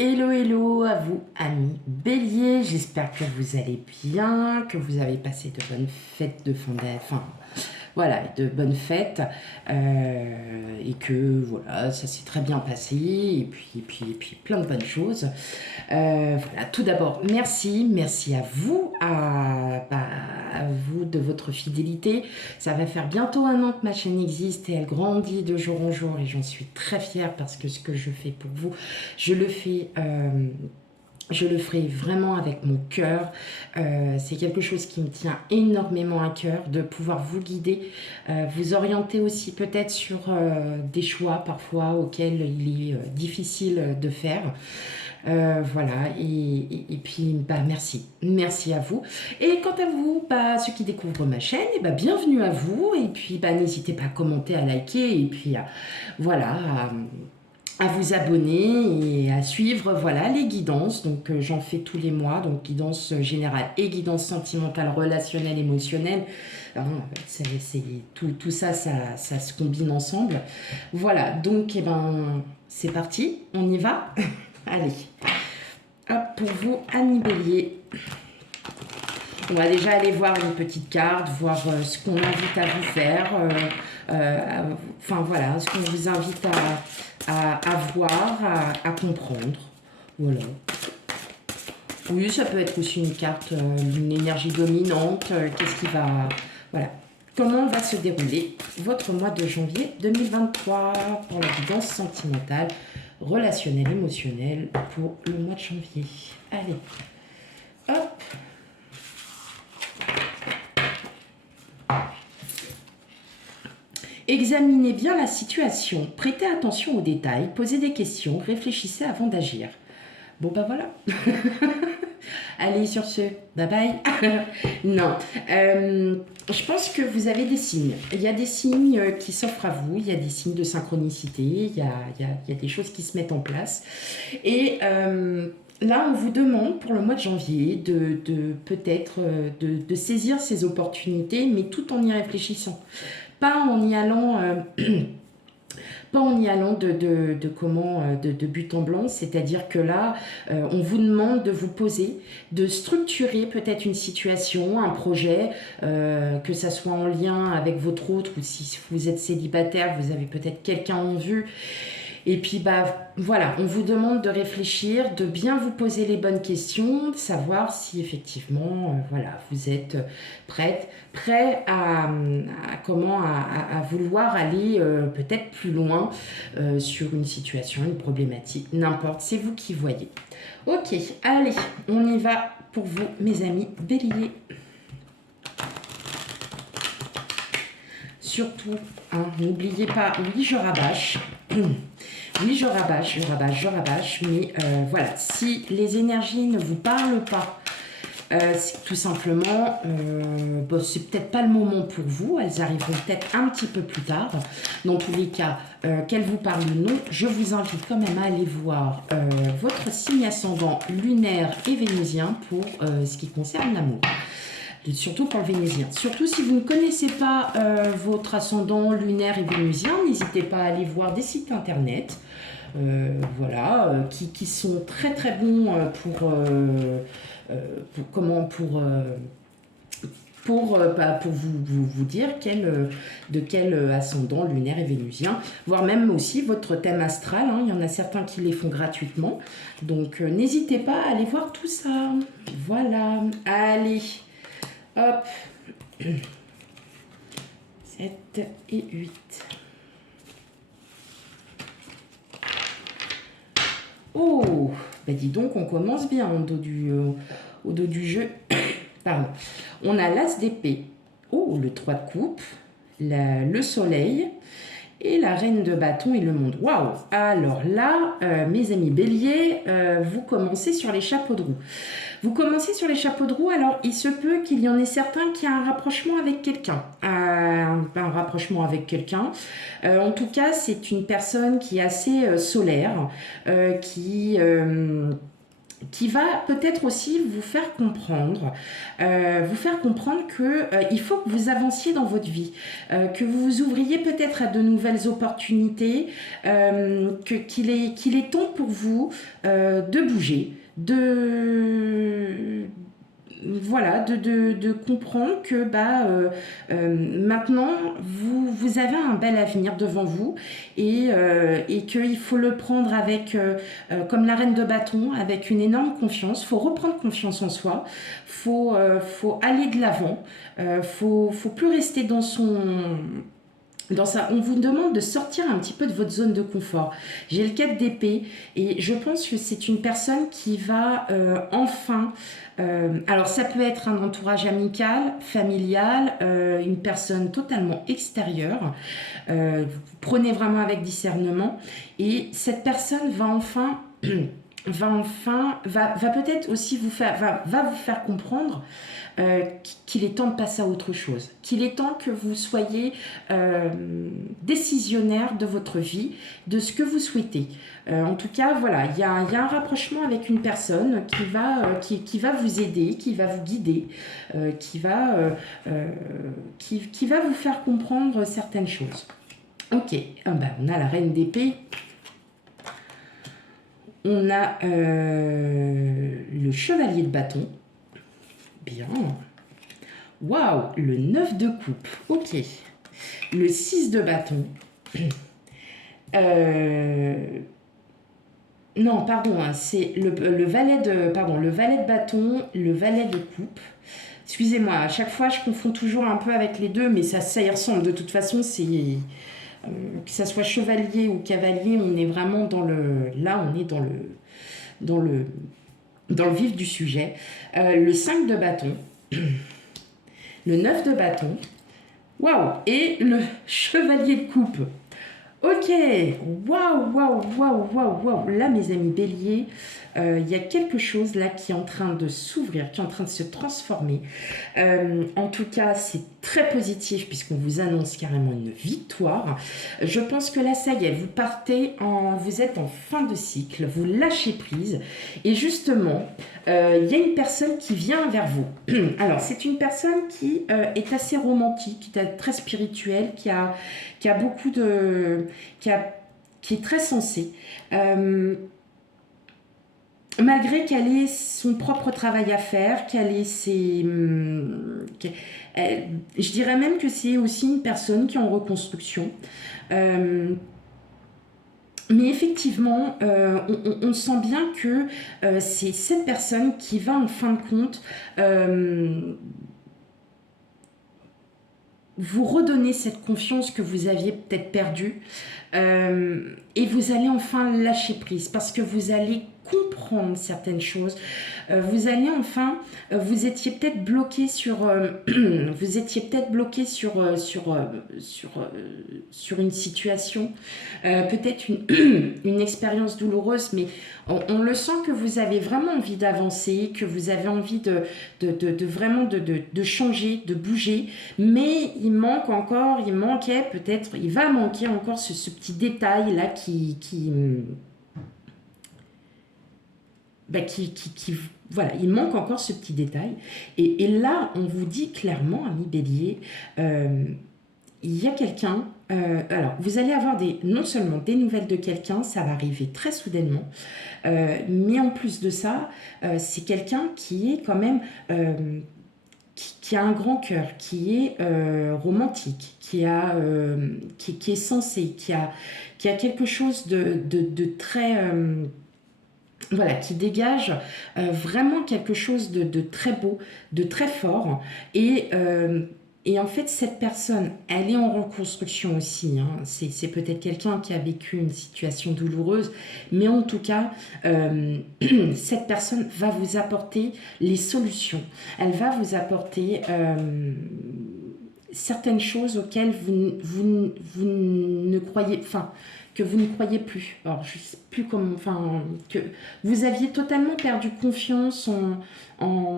Hello, hello à vous, amis béliers. J'espère que vous allez bien, que vous avez passé de bonnes fêtes de fin d'année, enfin, voilà, de bonnes fêtes, et que voilà, ça s'est très bien passé, et puis plein de bonnes choses. Voilà, tout d'abord, merci à vous de votre fidélité. Ça va faire bientôt un an que ma chaîne existe et elle grandit de jour en jour et j'en suis très fière parce que ce que je fais pour vous, je le fais. Je le ferai vraiment avec mon cœur. C'est quelque chose qui me tient énormément à cœur, de pouvoir vous guider, vous orienter aussi peut-être sur des choix parfois auxquels il est difficile de faire. Voilà, et puis merci à vous. Et quant à vous, ceux qui découvrent ma chaîne, bienvenue à vous. Et puis n'hésitez pas à commenter, à liker, et puis voilà, à vous abonner et à suivre voilà, les guidances. Donc j'en fais tous les mois, donc guidance générale et guidance sentimentale, relationnelle, émotionnelle. Hein, tout ça, ça se combine ensemble. Voilà, donc c'est parti, on y va. Allez, hop, pour vous, Annie Bélier. On va déjà aller voir une petite carte, voir ce qu'on invite à vous faire. Enfin voilà, ce qu'on vous invite à voir, à comprendre. Voilà. Oui, ça peut être aussi une carte, une énergie dominante. Qu'est-ce qui va... Voilà. Comment va se dérouler votre mois de janvier 2023 pour la guidance sentimentale, relationnelle, émotionnelle pour le mois de janvier. Allez, hop. Examinez bien la situation, prêtez attention aux détails, posez des questions, réfléchissez avant d'agir. Bon voilà. Allez, sur ce, bye bye. Non, je pense que vous avez des signes. Il y a des signes qui s'offrent à vous, il y a des signes de synchronicité, il y a des choses qui se mettent en place. Et là, on vous demande pour le mois de janvier de peut-être de saisir ces opportunités, mais tout en y réfléchissant. Pas en y allant... pas en y allant de but en blanc, c'est-à-dire que là, on vous demande de vous poser, de structurer peut-être une situation, un projet, que ça soit en lien avec votre autre, ou si vous êtes célibataire, vous avez peut-être quelqu'un en vue. Et puis voilà, on vous demande de réfléchir, de bien vous poser les bonnes questions, de savoir si effectivement voilà, vous êtes prêt à vouloir aller peut-être plus loin sur une situation, une problématique, n'importe, c'est vous qui voyez. Ok, allez, on y va pour vous, mes amis béliers. Surtout, n'oubliez pas, oui, je rabâche. Oui, je rabâche, mais voilà, si les énergies ne vous parlent pas, tout simplement, c'est peut-être pas le moment pour vous, elles arriveront peut-être un petit peu plus tard. Dans tous les cas, qu'elles vous parlent ou non, je vous invite quand même à aller voir votre signe ascendant lunaire et vénusien pour ce qui concerne l'amour. Surtout pour le vénusien. Surtout si vous ne connaissez pas votre ascendant lunaire et vénusien, n'hésitez pas à aller voir des sites internet, voilà, qui sont très très bons pour vous dire de quel ascendant lunaire et vénusien, voire même aussi votre thème astral. Il y en a certains qui les font gratuitement. Donc n'hésitez pas à aller voir tout ça. Voilà, allez. Hop, 7 et 8. Oh, dis donc, on commence bien au dos du jeu. Pardon. On a l'as d'épée. Oh, le 3 de coupe, le soleil et la reine de bâton et le monde. Waouh! Alors là, mes amis béliers, vous commencez sur les chapeaux de roue. Vous commencez sur les chapeaux de roue, alors il se peut qu'il y en ait certains qui aient un rapprochement avec quelqu'un. Un rapprochement avec quelqu'un. En tout cas, c'est une personne qui est assez solaire, qui qui va peut-être aussi vous faire comprendre que il faut que vous avanciez dans votre vie, que vous vous ouvriez peut-être à de nouvelles opportunités, qu'il est temps pour vous de bouger, voilà, de comprendre que maintenant, vous avez un bel avenir devant vous et qu'il faut le prendre avec, comme la reine de bâton, avec une énorme confiance. Il faut reprendre confiance en soi, faut aller de l'avant, faut plus rester dans on vous demande de sortir un petit peu de votre zone de confort. J'ai le 4 d'épée et je pense que c'est une personne qui va enfin... alors ça peut être un entourage amical, familial, une personne totalement extérieure. Prenez vraiment avec discernement et cette personne va enfin... va peut-être aussi va vous faire comprendre qu'il est temps de passer à autre chose, qu'il est temps que vous soyez décisionnaire de votre vie, de ce que vous souhaitez. En tout cas, voilà, il y a un rapprochement avec une personne qui va vous aider, qui va vous guider, qui va vous faire comprendre certaines choses. Ok, on a la reine d'épée. On a le chevalier de bâton. Bien. Waouh, le 9 de coupe. Ok. Le 6 de bâton. Non, pardon, hein, c'est le valet de bâton, le valet de coupe. Excusez-moi, à chaque fois, je confonds toujours un peu avec les deux, mais ça y ressemble. De toute façon, c'est... que ça soit chevalier ou cavalier, on est vraiment dans le... Là, on est dans le vif du sujet. Le 5 de bâton, le 9 de bâton, waouh, et le chevalier de coupe. Ok, waouh. Là, mes amis béliers, il y a quelque chose là qui est en train de s'ouvrir, qui est en train de se transformer. En tout cas, c'est très positif puisqu'on vous annonce carrément une victoire. Je pense que là, ça y est, vous êtes en fin de cycle, vous lâchez prise. Et justement, il y a une personne qui vient vers vous. Alors, c'est une personne qui est assez romantique, qui est très spirituelle, qui a beaucoup de... qui est très sensée. Malgré qu'elle ait son propre travail à faire, qu'elle ait je dirais même que c'est aussi une personne qui est en reconstruction. Mais effectivement, on sent bien que c'est cette personne qui va en fin de compte vous redonner cette confiance que vous aviez peut-être perdue et vous allez enfin lâcher prise parce que vous allez comprendre certaines choses. Vous allez enfin, vous étiez peut-être bloqué sur, sur une situation, peut-être une expérience douloureuse, mais on le sent que vous avez vraiment envie d'avancer, que vous avez envie vraiment de changer, de bouger, mais il va manquer encore ce petit détail là voilà, il manque encore ce petit détail. Et là, on vous dit clairement, ami bélier, il y a quelqu'un, alors vous allez avoir non seulement des nouvelles de quelqu'un, ça va arriver très soudainement, mais en plus de ça, c'est quelqu'un qui est quand même, qui a un grand cœur, qui est romantique, qui est sensé, qui a quelque chose de très... voilà, qui dégage vraiment quelque chose de très beau, de très fort. Et en fait, cette personne, elle est en reconstruction aussi. Hein. C'est peut-être quelqu'un qui a vécu une situation douloureuse, mais en tout cas, cette personne va vous apporter les solutions. Elle va vous apporter certaines choses auxquelles vous ne croyez... Enfin, que vous ne croyez plus. Alors, je ne sais plus comment... Enfin, que vous aviez totalement perdu confiance en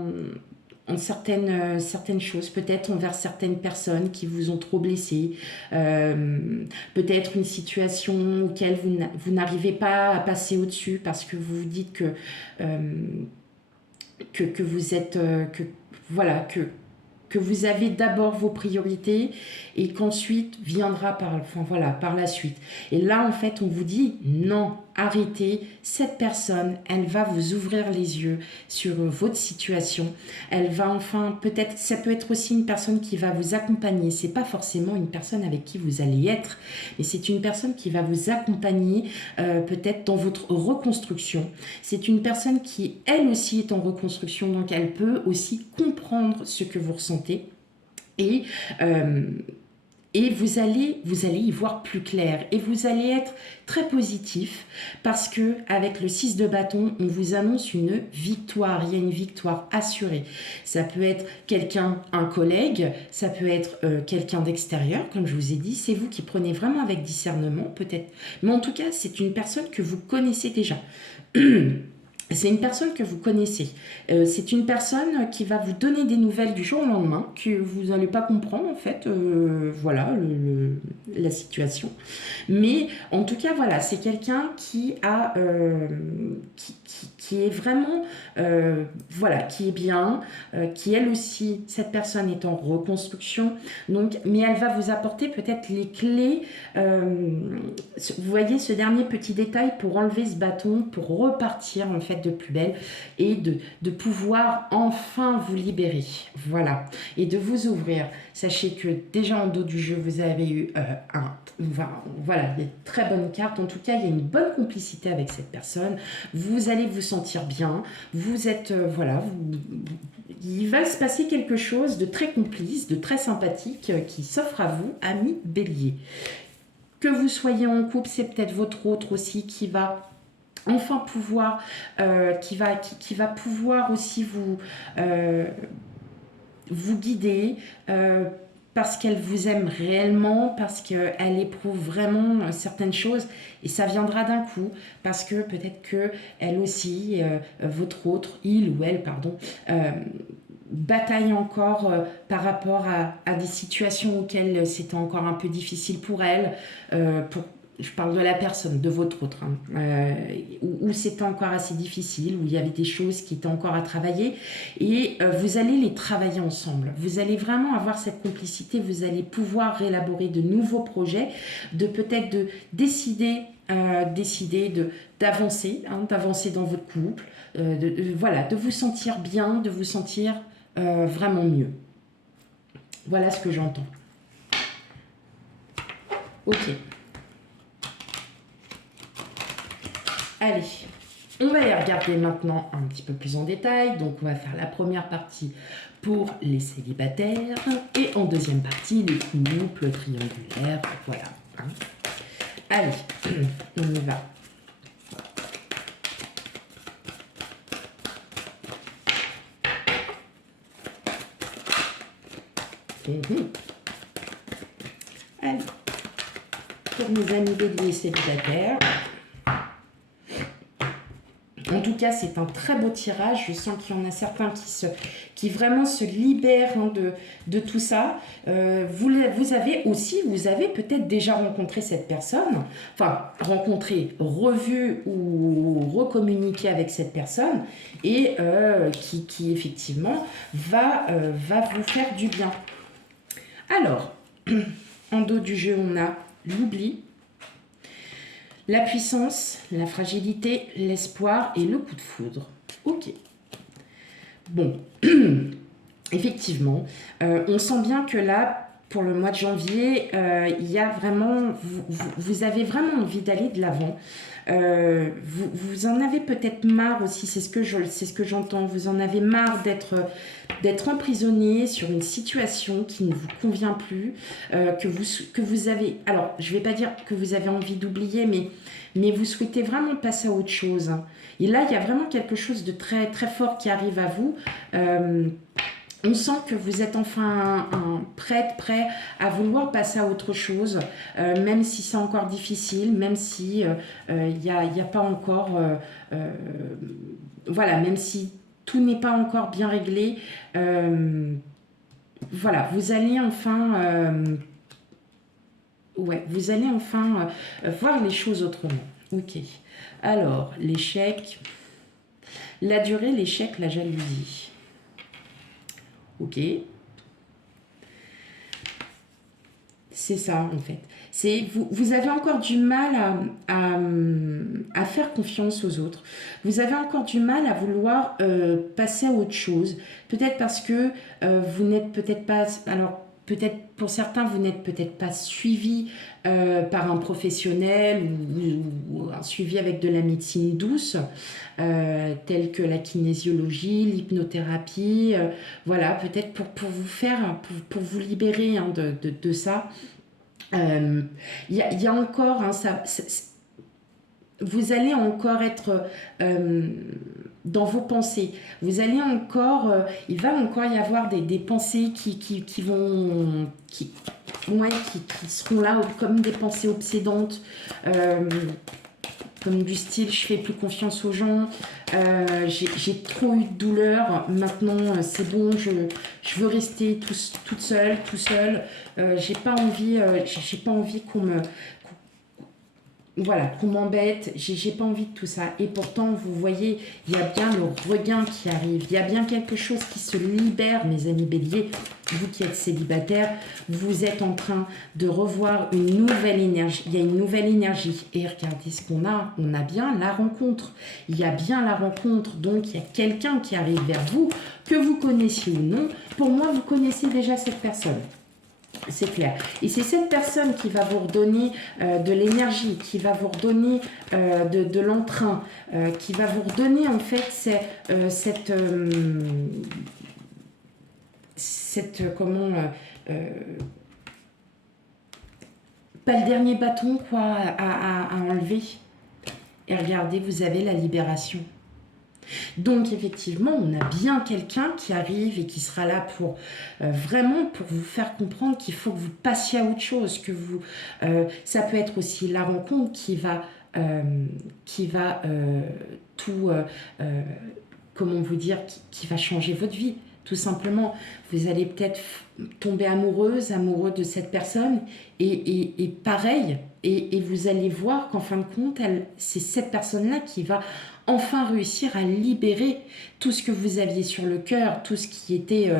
certaines choses, peut-être envers certaines personnes qui vous ont trop blessé, peut-être une situation auquel vous n'arrivez pas à passer au-dessus parce que vous vous dites que vous êtes, voilà, que vous avez d'abord vos priorités et qu'ensuite viendra par la suite. Et là, en fait, on vous dit non, arrêtez, cette personne, elle va vous ouvrir les yeux sur votre situation. Elle va peut-être, ça peut être aussi une personne qui va vous accompagner. C'est pas forcément une personne avec qui vous allez être, mais c'est une personne qui va vous accompagner peut-être dans votre reconstruction. C'est une personne qui, elle aussi, est en reconstruction, donc elle peut aussi comprendre ce que vous ressentez. Et, euh, et vous allez y voir plus clair et vous allez être très positif parce que avec le 6 de bâton, on vous annonce une victoire. Il y a une victoire assurée. Ça peut être un collègue, ça peut être quelqu'un d'extérieur, comme je vous ai dit. C'est vous qui prenez vraiment avec discernement, peut-être. Mais en tout cas, c'est une personne que vous connaissez déjà. C'est une personne que vous connaissez. C'est une personne qui va vous donner des nouvelles du jour au lendemain, que vous n'allez pas comprendre en fait, voilà la situation. Mais en tout cas, voilà, c'est quelqu'un qui a, qui est vraiment, voilà, qui est bien, qui elle aussi, cette personne est en reconstruction. Donc, mais elle va vous apporter peut-être les clés. Vous voyez ce dernier petit détail pour enlever ce bâton, pour repartir en fait de plus belle et de pouvoir enfin vous libérer, voilà, et de vous ouvrir. Sachez que déjà en dos du jeu, vous avez eu voilà, des très bonnes cartes. En tout cas, il y a une bonne complicité avec cette personne. Vous allez vous sentir bien. Vous êtes, il va se passer quelque chose de très complice, de très sympathique qui s'offre à vous, ami Bélier. Que vous soyez en couple, c'est peut-être votre autre aussi qui va enfin pouvoir, qui va pouvoir aussi vous guider parce qu'elle vous aime réellement, parce qu'elle éprouve vraiment certaines choses et ça viendra d'un coup parce que peut-être que elle aussi, votre autre, il ou elle, pardon, bataille encore par rapport à des situations auxquelles c'était encore un peu difficile pour elle, je parle de la personne, de votre autre, où c'était encore assez difficile, où il y avait des choses qui étaient encore à travailler, et vous allez les travailler ensemble. Vous allez vraiment avoir cette complicité, vous allez pouvoir élaborer de nouveaux projets, peut-être décider d'avancer, d'avancer dans votre couple, voilà, de vous sentir bien, de vous sentir vraiment mieux. Voilà ce que j'entends. Ok. Allez, on va les regarder maintenant un petit peu plus en détail. Donc, on va faire la première partie pour les célibataires et en deuxième partie, les couples triangulaires. Voilà. Hein. Allez, on y va. Allez, pour mes amis béliers célibataires. En tout cas, c'est un très beau tirage. Je sens qu'il y en a certains qui vraiment se libèrent de tout ça. Vous avez peut-être déjà rencontré cette personne, enfin, rencontré, revu ou recommuniqué avec cette personne et qui effectivement va vous faire du bien. Alors, en dos du jeu, on a l'oubli, la puissance, la fragilité, l'espoir et le coup de foudre. Ok. Bon, effectivement, on sent bien que là, pour le mois de janvier, il y a vraiment, vous avez vraiment envie d'aller de l'avant. Vous en avez peut-être marre aussi, c'est ce que j'entends. Vous en avez marre d'être emprisonné sur une situation qui ne vous convient plus, que vous avez. Alors, je ne vais pas dire que vous avez envie d'oublier, mais vous souhaitez vraiment passer à autre chose. Et là, il y a vraiment quelque chose de très très fort qui arrive à vous. On sent que vous êtes enfin prêt à vouloir passer à autre chose, même si c'est encore difficile, même si y a pas encore... voilà, même si tout n'est pas encore bien réglé. Voilà, vous allez enfin... ouais, vous allez enfin voir les choses autrement. Ok. Alors, l'échec. La durée, l'échec, la jalousie. Ok. C'est ça, en fait. Vous avez encore du mal à faire confiance aux autres. Vous avez encore du mal à vouloir passer à autre chose. Peut-être parce que vous n'êtes peut-être pas... Alors, peut-être pour certains, vous n'êtes peut-être pas suivi par un professionnel ou un suivi avec de la médecine douce, telle que la kinésiologie, l'hypnothérapie. Voilà, peut-être pour vous faire, pour vous libérer hein, de ça. Y a encore, hein, vous allez encore être dans vos pensées. Vous allez encore, il va encore y avoir des pensées qui seront là comme des pensées obsédantes. Comme du style, je fais plus confiance aux gens, j'ai trop eu de douleur, maintenant c'est bon, je veux rester toute seule, tout seul, j'ai pas envie qu'on m'embête, j'ai pas envie de tout ça. Et pourtant, vous voyez, il y a bien le regain qui arrive, il y a bien quelque chose qui se libère, mes amis béliers. Vous qui êtes célibataires, vous êtes en train de revoir une nouvelle énergie. Il y a une nouvelle énergie. Et regardez ce qu'on a. On a bien la rencontre. Il y a bien la rencontre. Donc, il y a quelqu'un qui arrive vers vous, que vous connaissiez ou non. Pour moi, vous connaissez déjà cette personne. C'est clair. Et c'est cette personne qui va vous redonner de l'énergie, qui va vous redonner de l'entrain, qui va vous redonner en fait pas le dernier bâton quoi à enlever. Et regardez, vous avez la libération. Donc effectivement, on a bien quelqu'un qui arrive et qui sera là pour vraiment pour vous faire comprendre qu'il faut que vous passiez à autre chose, que vous ça peut être aussi la rencontre qui va tout comment vous dire qui va changer votre vie. Tout simplement, vous allez peut-être tomber amoureux de cette personne et pareil, et vous allez voir qu'en fin de compte, c'est cette personne-là qui va enfin réussir à libérer tout ce que vous aviez sur le cœur, tout ce qui était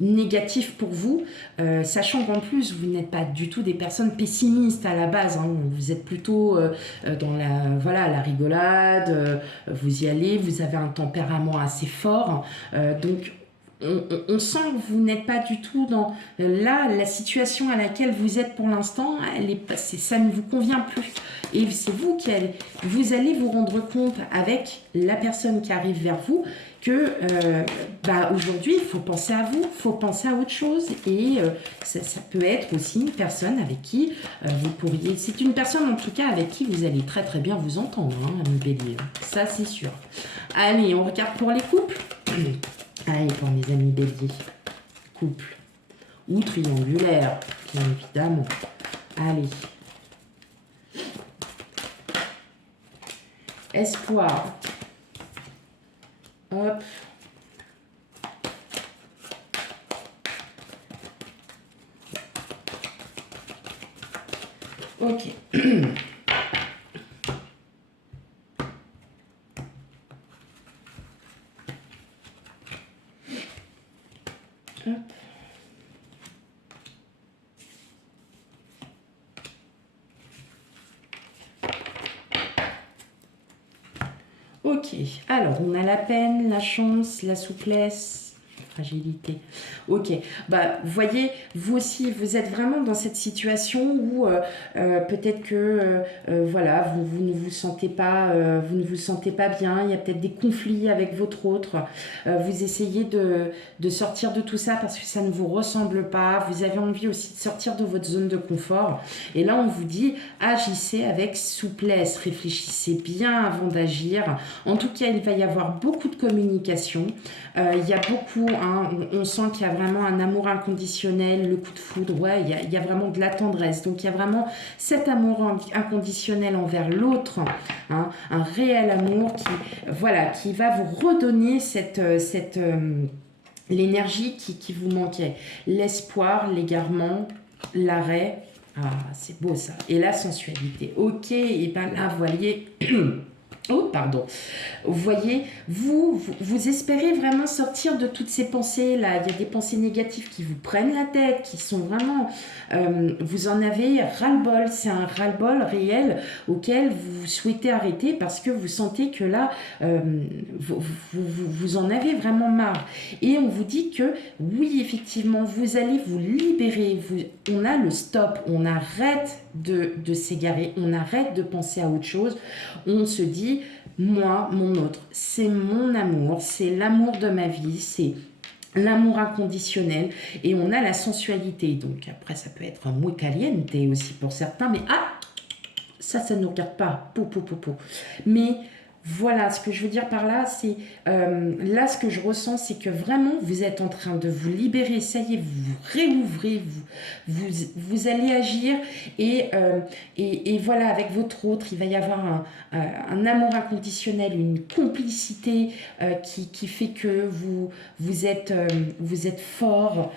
négatif pour vous, sachant qu'en plus vous n'êtes pas du tout des personnes pessimistes à la base, hein. Vous êtes plutôt dans la rigolade, vous y allez, vous avez un tempérament assez fort, donc on sent que vous n'êtes pas du tout dans la situation à laquelle vous êtes pour l'instant, ça ne vous convient plus. Et c'est vous vous allez vous rendre compte avec la personne qui arrive vers vous que aujourd'hui, il faut penser à vous, il faut penser à autre chose. Et ça peut être aussi une personne avec qui vous pourriez... C'est une personne en tout cas avec qui vous allez très très bien vous entendre, hein, ami bélier. Ça, c'est sûr. Allez, on regarde pour les couples. Allez, pour mes amis béliers. Couple. Ou triangulaire, bien évidemment. Allez. Espoir. Hop. Ok. Hop. Ok, alors on a la peine, la chance, la souplesse, fragilité. Ok, vous voyez, vous aussi, vous êtes vraiment dans cette situation où peut-être que voilà, vous ne vous sentez pas, bien. Il y a peut-être des conflits avec votre autre. Vous essayez de sortir de tout ça parce que ça ne vous ressemble pas. Vous avez envie aussi de sortir de votre zone de confort. Et là, on vous dit, agissez avec souplesse, réfléchissez bien avant d'agir. En tout cas, il va y avoir beaucoup de communication. Il y a beaucoup, hein, on sent qu'il y a vraiment un amour inconditionnel, le coup de foudre, ouais, il y a vraiment de la tendresse. Donc, il y a vraiment cet amour inconditionnel envers l'autre hein, un réel amour voilà, qui va vous redonner l'énergie qui vous manquait. L'espoir, l'égarement, l'arrêt. Ah, c'est beau ça. Et la sensualité. Ok, et bien là, vous voyez... Oh, pardon. Vous voyez, vous espérez vraiment sortir de toutes ces pensées-là. Il y a des pensées négatives qui vous prennent la tête, qui sont vraiment... vous en avez ras-le-bol. C'est un ras-le-bol réel auquel vous souhaitez arrêter parce que vous sentez que là, vous en avez vraiment marre. Et on vous dit que, oui, effectivement, vous allez vous libérer. On a le stop. On arrête de s'égarer. On arrête de penser à autre chose. On se dit... Moi, mon autre, c'est mon amour, c'est l'amour de ma vie, c'est l'amour inconditionnel et on a la sensualité. Donc après, ça peut être muy caliente aussi pour certains, mais ça ne nous regarde pas. Mais voilà, ce que je veux dire par là, c'est là, ce que je ressens, c'est que vraiment, vous êtes en train de vous libérer. Ça y est, vous vous réouvrez, vous allez agir et voilà, avec votre autre, il va y avoir un amour inconditionnel, une complicité qui fait que vous êtes forts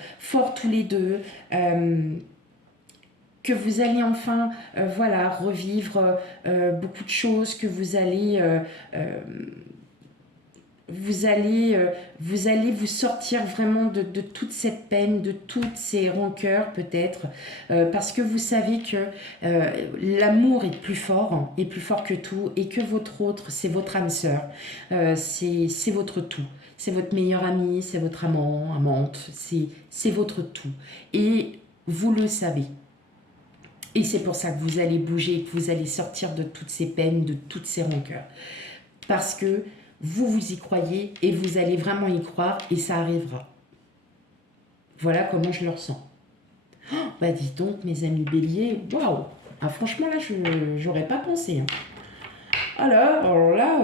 tous les deux. Que vous allez enfin voilà, revivre beaucoup de choses, que vous allez vous sortir vraiment de toute cette peine, de toutes ces rancœurs peut-être, parce que vous savez que l'amour est plus fort que tout, et que votre autre, c'est votre âme sœur, c'est votre tout. C'est votre meilleur ami, c'est votre amant, amante, c'est votre tout. Et vous le savez. Et c'est pour ça que vous allez bouger, que vous allez sortir de toutes ces peines, de toutes ces rancœurs. Parce que vous y croyez et vous allez vraiment y croire et ça arrivera. Voilà comment je le ressens. Oh, bah dis donc, mes amis béliers, waouh! Ah, franchement, là, je n'aurais pas pensé. Hein. Alors là,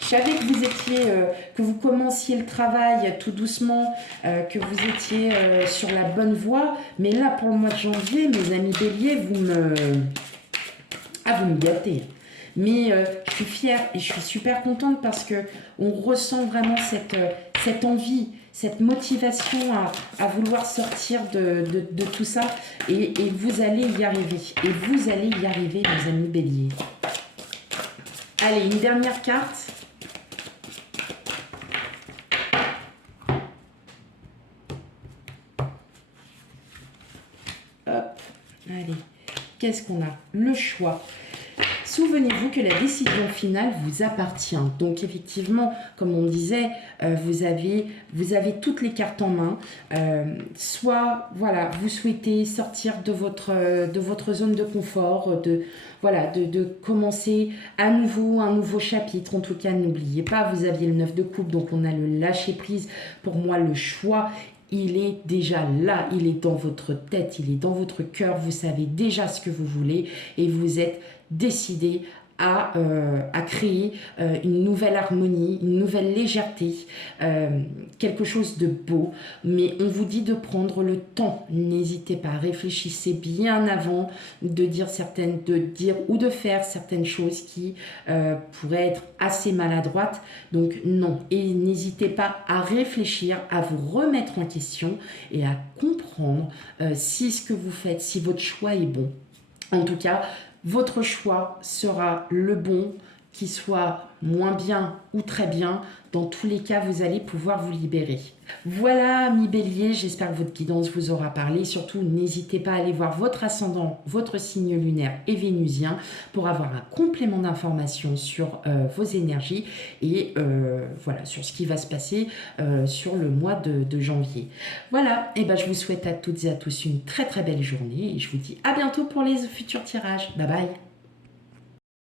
je savais que vous étiez, que vous commenciez le travail tout doucement, que vous étiez sur la bonne voie. Mais là, pour le mois de janvier, mes amis béliers, vous me gâtez. Mais je suis fière et je suis super contente parce que on ressent vraiment cette envie, cette motivation à vouloir sortir de tout ça. Et vous allez y arriver. Et vous allez y arriver, mes amis béliers. Allez, une dernière carte. Hop, allez. Qu'est-ce qu'on a? Le choix. Souvenez-vous que la décision finale vous appartient. Donc effectivement, comme on disait, vous avez toutes les cartes en main. Soit, voilà, vous souhaitez sortir de votre zone de confort, de commencer à nouveau un nouveau chapitre. En tout cas, n'oubliez pas, vous aviez le 9 de coupe, donc on a le lâcher-prise. Pour moi, le choix, il est déjà là, il est dans votre tête, il est dans votre cœur. Vous savez déjà ce que vous voulez et vous êtes décidé à créer une nouvelle harmonie, une nouvelle légèreté, quelque chose de beau. Mais on vous dit de prendre le temps. N'hésitez pas, réfléchissez bien avant de dire ou de faire certaines choses qui pourraient être assez maladroites. Donc non, et n'hésitez pas à réfléchir, à vous remettre en question et à comprendre si ce que vous faites, si votre choix est bon. En tout cas, votre choix sera le bon, qu'il soit moins bien ou très bien. Dans tous les cas, vous allez pouvoir vous libérer. Voilà, mi bélier, j'espère que votre guidance vous aura parlé. Surtout, n'hésitez pas à aller voir votre ascendant, votre signe lunaire et vénusien pour avoir un complément d'information sur vos énergies et voilà, sur ce qui va se passer sur le mois de janvier. Voilà, et ben je vous souhaite à toutes et à tous une très très belle journée et je vous dis à bientôt pour les futurs tirages. Bye bye.